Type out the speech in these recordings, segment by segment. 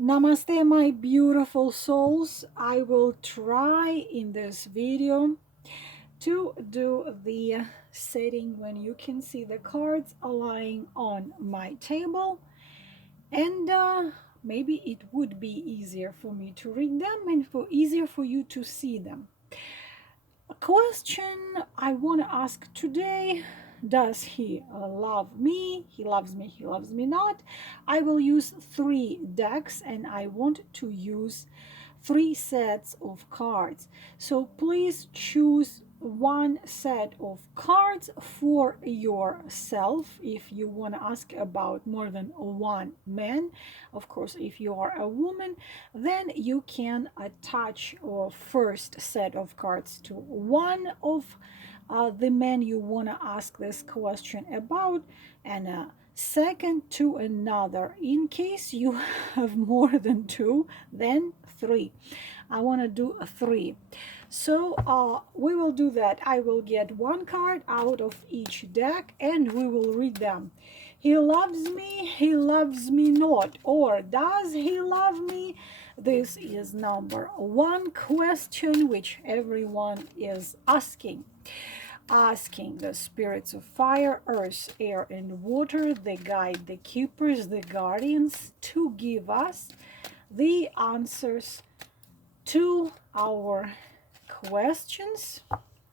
Namaste, my beautiful souls. I will try in this video to do the setting when you can see the cards lying on my table, and maybe it would be easier for me to read them and easier for you to see them. A question I want to ask today: does he love me? He loves me, he loves me not. I will use 3 decks, and I want to use 3 sets of cards. So please choose 1 set of cards for yourself if you want to ask about more than one man. Of course, if you are a woman, then you can attach a first set of cards to one of the men you want to ask this question about, and a second to another. In case you have more than 2, then 3. I want to do 3. So we will do that. I will get 1 card out of each deck and we will read them. He loves me, he loves me not, or does he love me? This is number 1 question which everyone is asking the spirits of fire, earth, air, and water, the guide, the keepers, the guardians, to give us the answers to our questions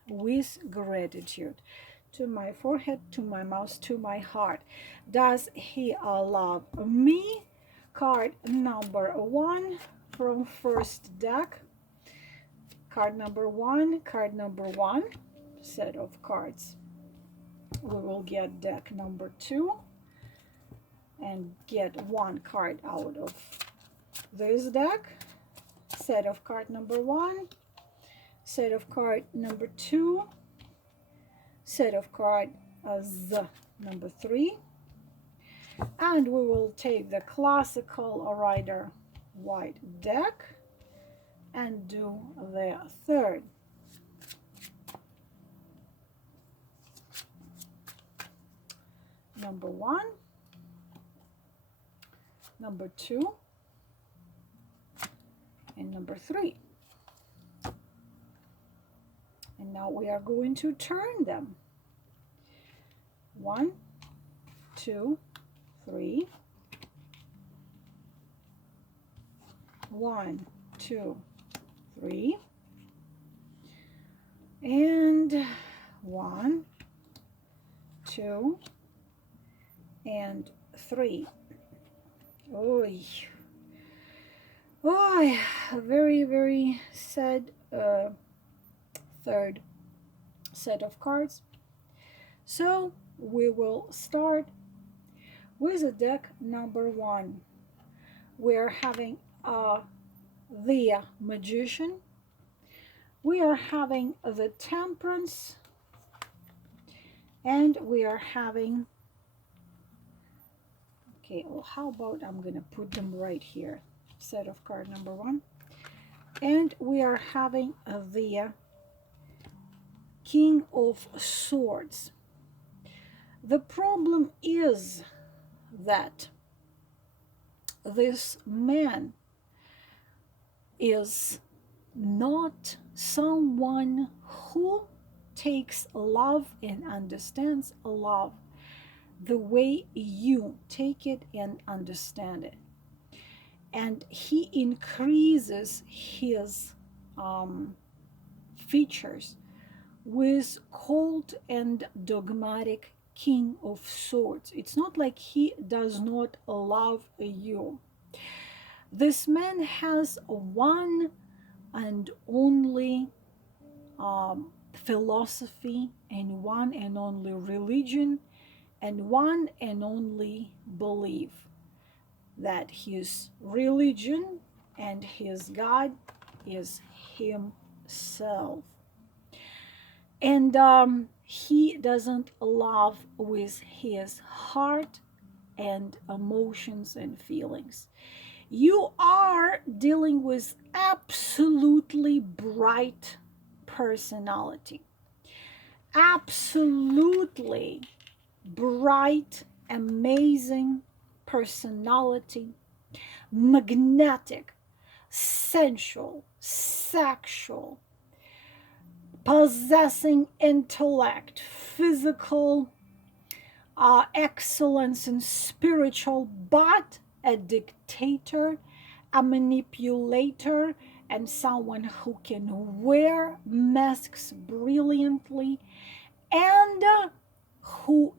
with gratitude. To my forehead, to my mouth, to my heart. Does he love me? Card number 1 from first deck. Card number 1, card number 1. Set of cards. We will get deck number 2 and get 1 card out of this deck. Set of card number 1, set of card number 2, set of card number 3, and we will take the classical rider white deck and do the third. Number 1, number 2, and number 3. And now we are going to turn them. 1, 2, 3. 1, 2, 3. And 1, 2, and 3. Oy. Oh, very, very sad third set of cards. So we will start with the deck number 1. We're having the Magician. We are having the Temperance. And we are having, okay, well, how about I'm going to put them right here. Set of card number 1. And we are having the King of Swords. The problem is that this man is not someone who takes love and understands love the way you take it and understand it. And he increases his features with cold and dogmatic King of Swords. It's not like he does not love you. This man has one and only philosophy, and one and only religion, and one and only belief, that his religion and his God is himself. And he doesn't love with his heart and emotions and feelings. You are dealing with absolutely bright personality. Absolutely bright, amazing personality, magnetic, sensual, sexual, possessing intellect, physical excellence, and spiritual, but a dictator, a manipulator, and someone who can wear masks brilliantly, and who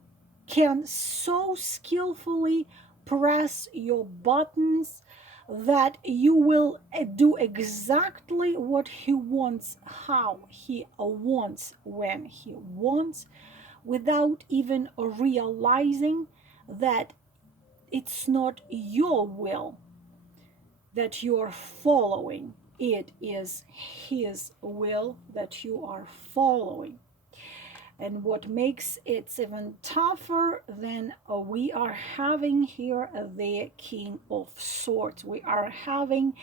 can so skillfully press your buttons that you will do exactly what he wants, how he wants, when he wants, without even realizing that it's not your will that you are following. It is his will that you are following. And what makes it even tougher than we are having here the King of Swords. We are having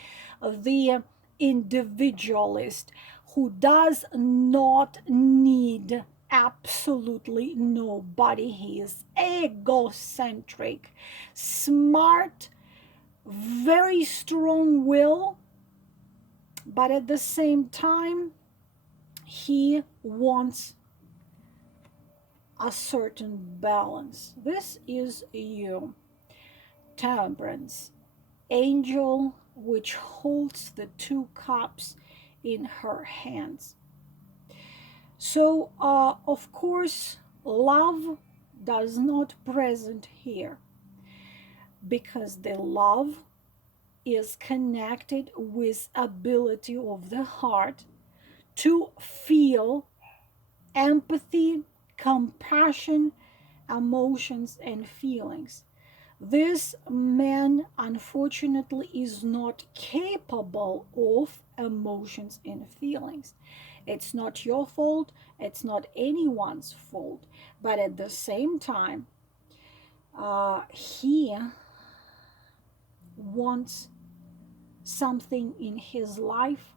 the individualist who does not need absolutely nobody. He is egocentric, smart, very strong will, but at the same time, he wants a certain balance. This is you. Temperance, angel which holds the two cups in her hands. So, of course, love does not present here, because the love is connected with ability of the heart to feel empathy, compassion, emotions, and feelings. This man, unfortunately, is not capable of emotions and feelings. It's not your fault, it's not anyone's fault, but at the same time, he wants something in his life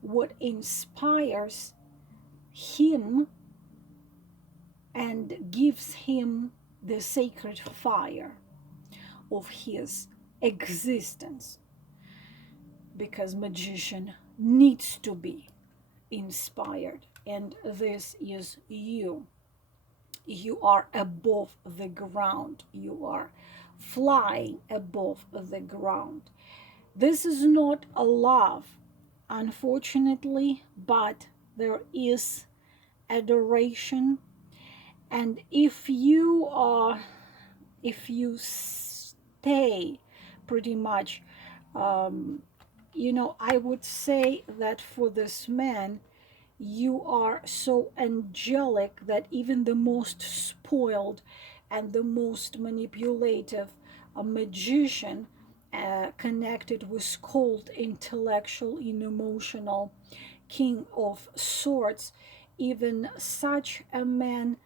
what inspires him and gives him the sacred fire of his existence, because magician needs to be inspired, and this is you. You are above the ground, you are flying above the ground. This is not a love, unfortunately, but there is adoration. And if you stay pretty much, I would say that for this man, you are so angelic that even the most spoiled and the most manipulative magician, connected with cold, intellectual, and emotional King of Swords, even such a man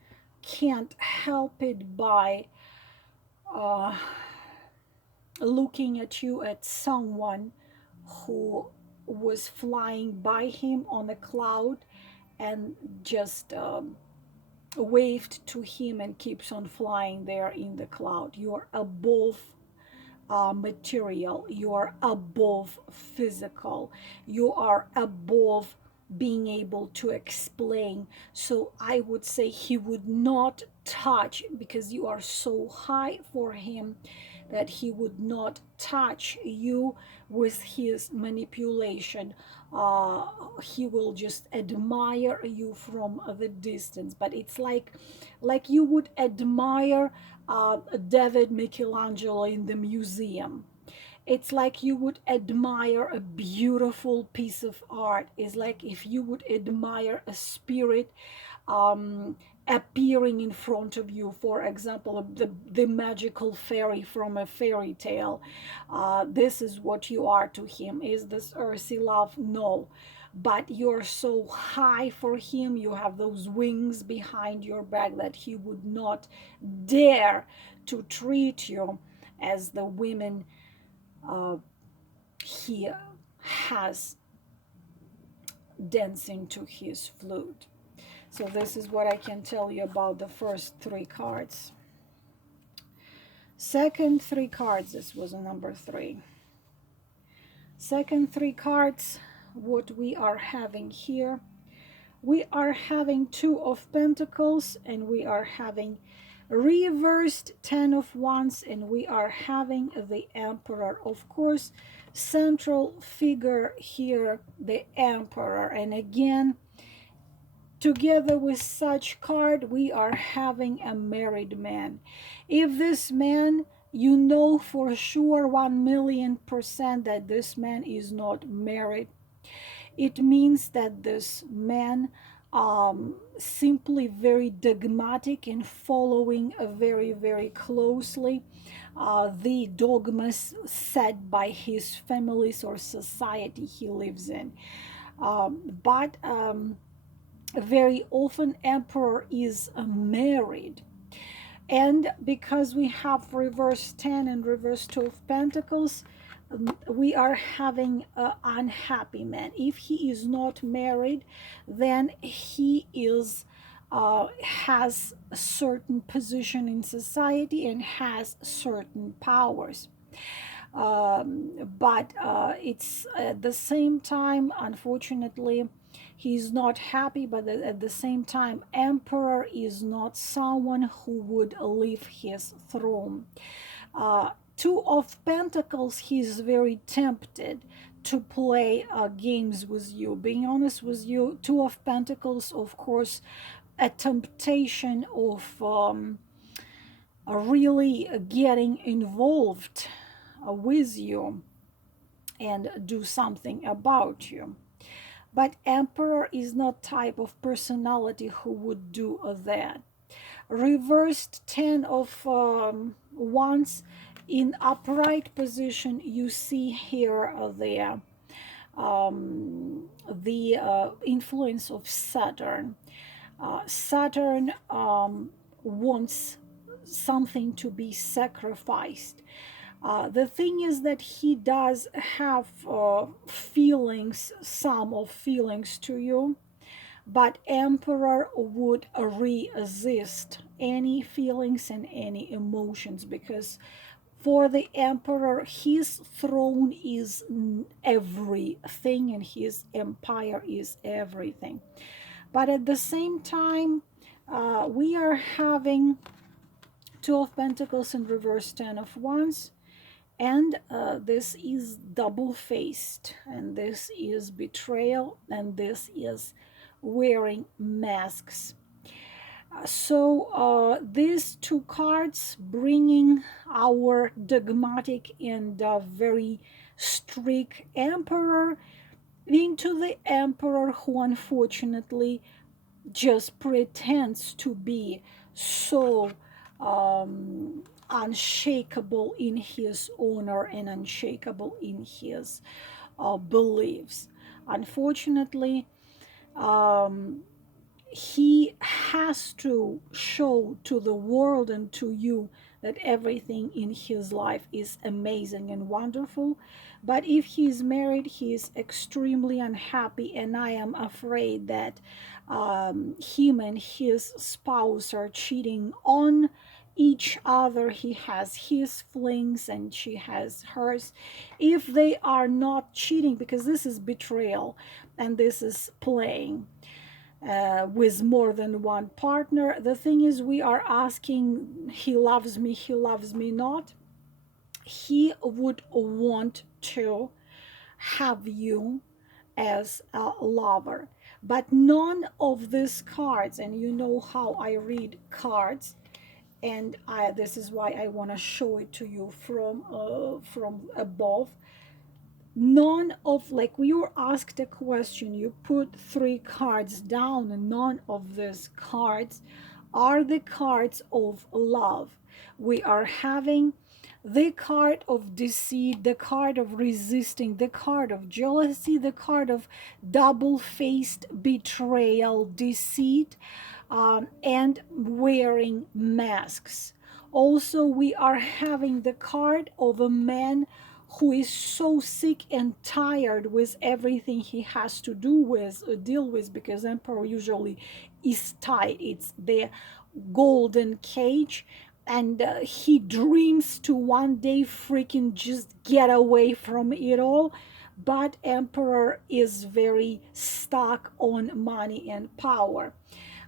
can't help it by looking at you at someone who was flying by him on a cloud and just waved to him and keeps on flying there in the cloud. You're above material, you are above physical, you are above being able to explain. So I would say he would not touch, because you are so high for him, that he would not touch you with his manipulation. He will just admire you from the distance. But it's like you would admire David Michelangelo in the museum. It's like you would admire a beautiful piece of art. It's like if you would admire a spirit appearing in front of you. For example, the magical fairy from a fairy tale. This is what you are to him. Is this earthy love? No. But you're so high for him, you have those wings behind your back, that he would not dare to treat you as the women he has dancing to his flute. So this is what I can tell you about the first three cards. Second three cards, this was a number 3. Second three cards, what we are having here, we are having Two of Pentacles, and we are having reversed Ten of Wands, and we are having the Emperor. Of course, central figure here, the Emperor. And again, together with such card, we are having a married man. If this man, you know for sure 1,000,000% that this man is not married, it means that this man simply very dogmatic in following very, very closely the dogmas set by his families or society he lives in. But very often Emperor is married. And because we have reverse 10 and reverse 2 of Pentacles, we are having an unhappy man. If he is not married, then he is has a certain position in society and has certain powers. But it's at the same time, unfortunately, he's not happy, but at the same time, Emperor is not someone who would leave his throne. Two of Pentacles, he's very tempted to play games with you. Being honest with you, Two of Pentacles, of course, a temptation of really getting involved with you and do something about you. But Emperor is not type of personality who would do that. Reversed 10 of Wands in upright position, you see here the influence of Saturn. Saturn wants something to be sacrificed. The thing is that he does have feelings, some of feelings to you, but Emperor would resist any feelings and any emotions, because for the Emperor, his throne is everything and his empire is everything. But at the same time, we are having Two of Pentacles in reverse, 10 of Wands. And this is double-faced, and this is betrayal, and this is wearing masks. So these two cards bringing our dogmatic and very strict Emperor into the Emperor who unfortunately just pretends to be so unshakable in his honor and unshakable in his beliefs. Unfortunately, he has to show to the world and to you that everything in his life is amazing and wonderful. But if he is married, he is extremely unhappy, and I am afraid that him and his spouse are cheating on each other. He has his flings and she has hers. If they are not cheating, because this is betrayal and this is playing with more than one partner, the thing is, we are asking, he loves me not. He would want to have you as a lover. But none of these cards, and you know how I read cards, and this is why I want to show it to you from above. None of, like, we were asked a question, you put three cards down, and none of these cards are the cards of love. We are having the card of deceit, the card of resisting, the card of jealousy, the card of double-faced betrayal, deceit, and wearing masks. Also, we are having the card of a man who is so sick and tired with everything he has to do with, deal with, because Emperor usually is tied. It's the golden cage, and he dreams to one day freaking just get away from it all. but Emperor is very stuck on money and power.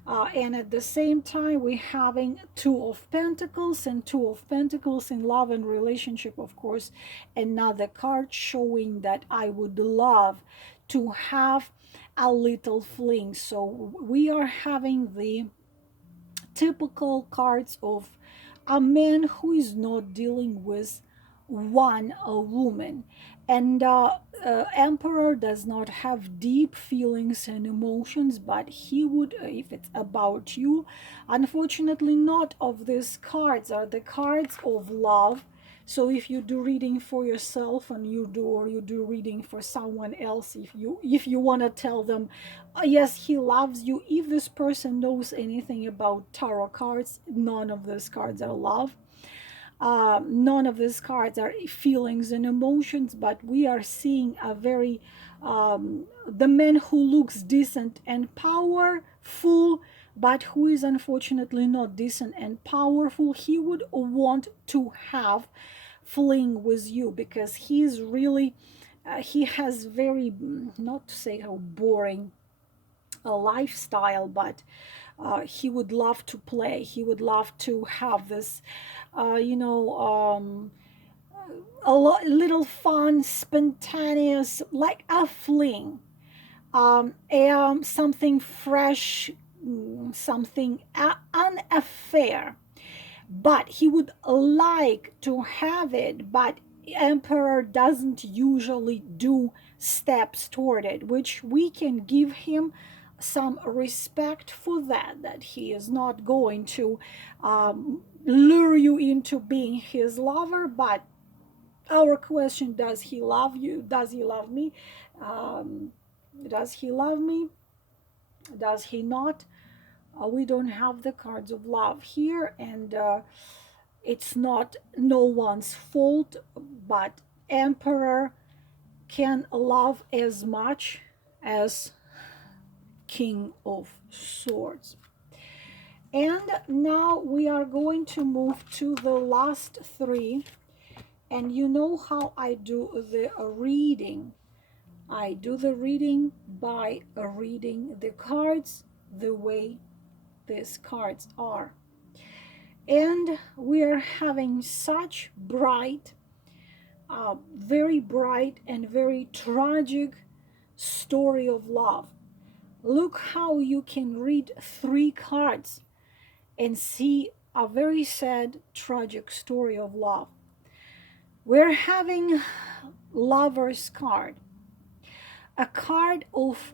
And at the same time, we're having Two of Pentacles, and Two of Pentacles in love and relationship, of course, another card showing that I would love to have a little fling. So we are having the typical cards of a man who is not dealing with one woman. And Emperor does not have deep feelings and emotions, but he would, if it's about you. Unfortunately, not of these cards are the cards of love. So if you do reading for yourself and you do reading for someone else, if you want to tell them, yes, he loves you. If this person knows anything about tarot cards, none of these cards are love. None of these cards are feelings and emotions, but we are seeing a very the man who looks decent and powerful, but who is unfortunately not decent and powerful. He would want to have fling with you because he's really he has very, not to say how boring a lifestyle, but he would love to play. He would love to have this, you know, little fun, spontaneous, like a fling, something fresh, something, an affair. But he would like to have it, but Emperor doesn't usually do steps toward it, which we can give him some respect for that he is not going to lure you into being his lover. But our question, does he love you? Does he love me? um, does he love me? Does he not? We don't have the cards of love here, and it's not no one's fault, but Emperor can love as much as King of Swords. And now we are going to move to the last three. And you know how I do the reading. I do the reading by reading the cards the way these cards are. And we are having such bright, very bright and very tragic story of love. Look how you can read three cards and see a very sad, tragic story of love. We're having Lover's card, a card of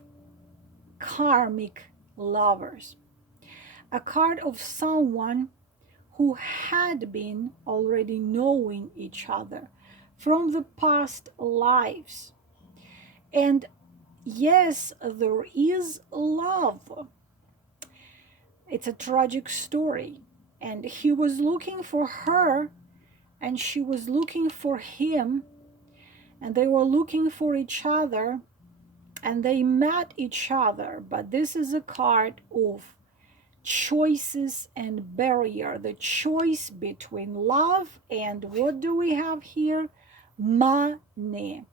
karmic lovers, a card of someone who had been already knowing each other from the past lives. And yes, there is love. It's a tragic story. And he was looking for her, and she was looking for him, and they were looking for each other, and they met each other. But this is a card of choices and barrier, the choice between love and what do we have here? Money.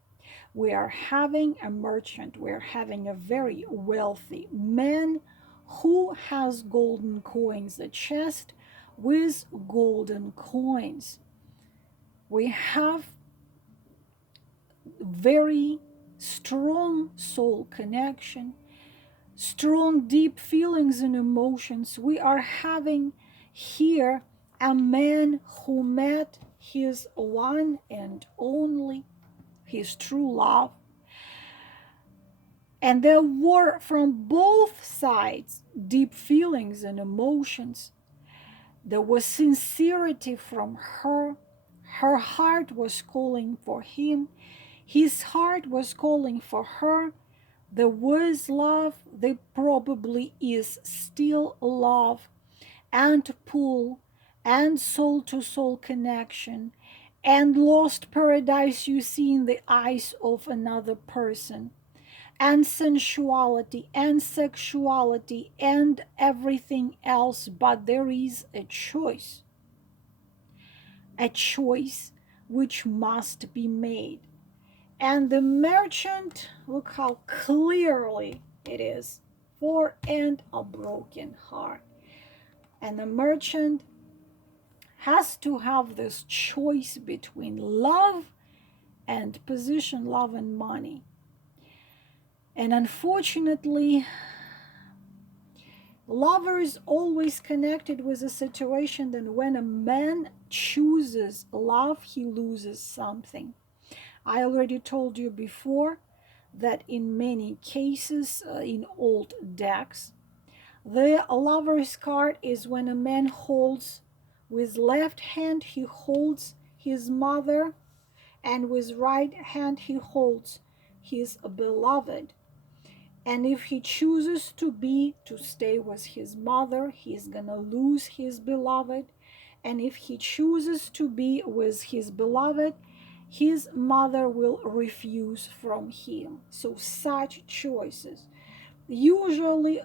We are having a merchant, we're having a very wealthy man who has golden coins, a chest with golden coins. We have very strong soul connection, strong deep feelings and emotions. We are having here a man who met his one and only, his true love. And there were from both sides deep feelings and emotions. There was sincerity from her. Her heart was calling for him. His heart was calling for her. There was love. There probably is still love and pull and soul-to-soul connection and lost paradise you see in the eyes of another person, and sensuality and sexuality and everything else. But there is a choice which must be made. And the merchant, look how clearly it is, for and a broken heart. And the merchant has to have this choice between love and position, love and money. And unfortunately, lover is always connected with a situation that when a man chooses love, he loses something. I already told you before that in many cases, in old decks, the lover's card is when a man holds with left hand, he holds his mother, and with right hand he holds his beloved. And if he chooses to stay with his mother, he's gonna lose his beloved. And if he chooses to be with his beloved, his mother will refuse from him. So such choices. Usually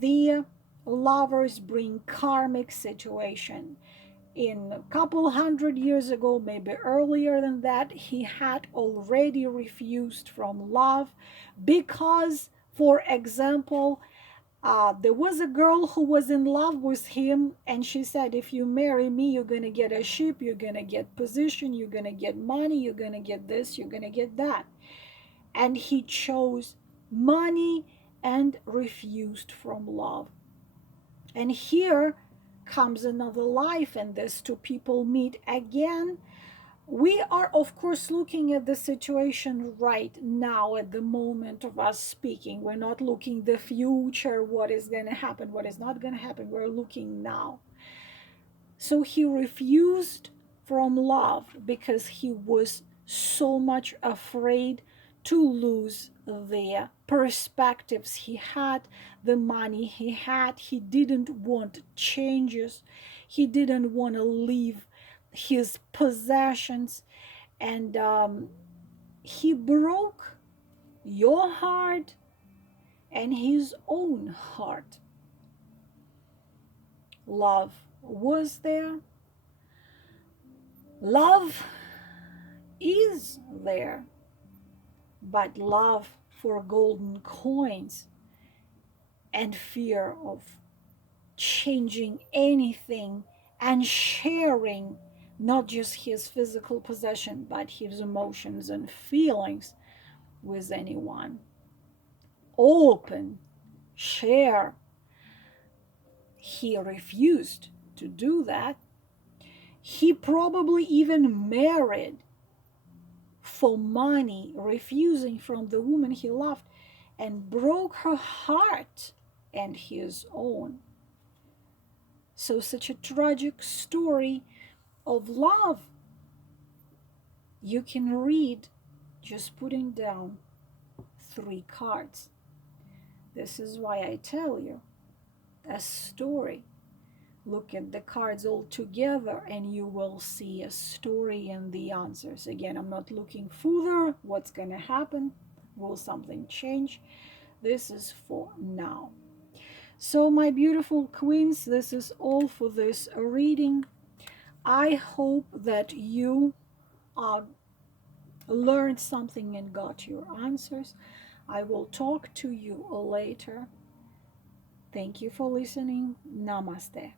the lovers bring karmic situation. In a couple hundred years ago, maybe earlier than that, he had already refused from love because, for example, there was a girl who was in love with him, and she said, if you marry me, you're going to get a ship, you're going to get position, you're going to get money, you're going to get this, you're going to get that. And he chose money and refused from love. And here comes another life, and these two people meet again. We are, of course, looking at the situation right now at the moment of us speaking. We're not looking the future, what is going to happen, what is not going to happen. We're looking now. So he refused from love because he was so much afraid to lose the perspectives he had, the money he had. He didn't want changes. He didn't want to leave his possessions. And he broke your heart and his own heart. Love was there. Love is there. But love for golden coins and fear of changing anything and sharing not just his physical possession, but his emotions and feelings with anyone. Open, share. He refused to do that. He probably even married for money, refusing from the woman he loved, and broke her heart and his own. So such a tragic story of love. You can read just putting down 3 cards. This is why I tell you, a story. Look at the cards all together and you will see a story and the answers. Again, I'm not looking further. What's going to happen? Will something change? This is for now. So my beautiful queens, this is all for this reading. I hope that you learned something and got your answers. I will talk to you later. Thank you for listening. Namaste.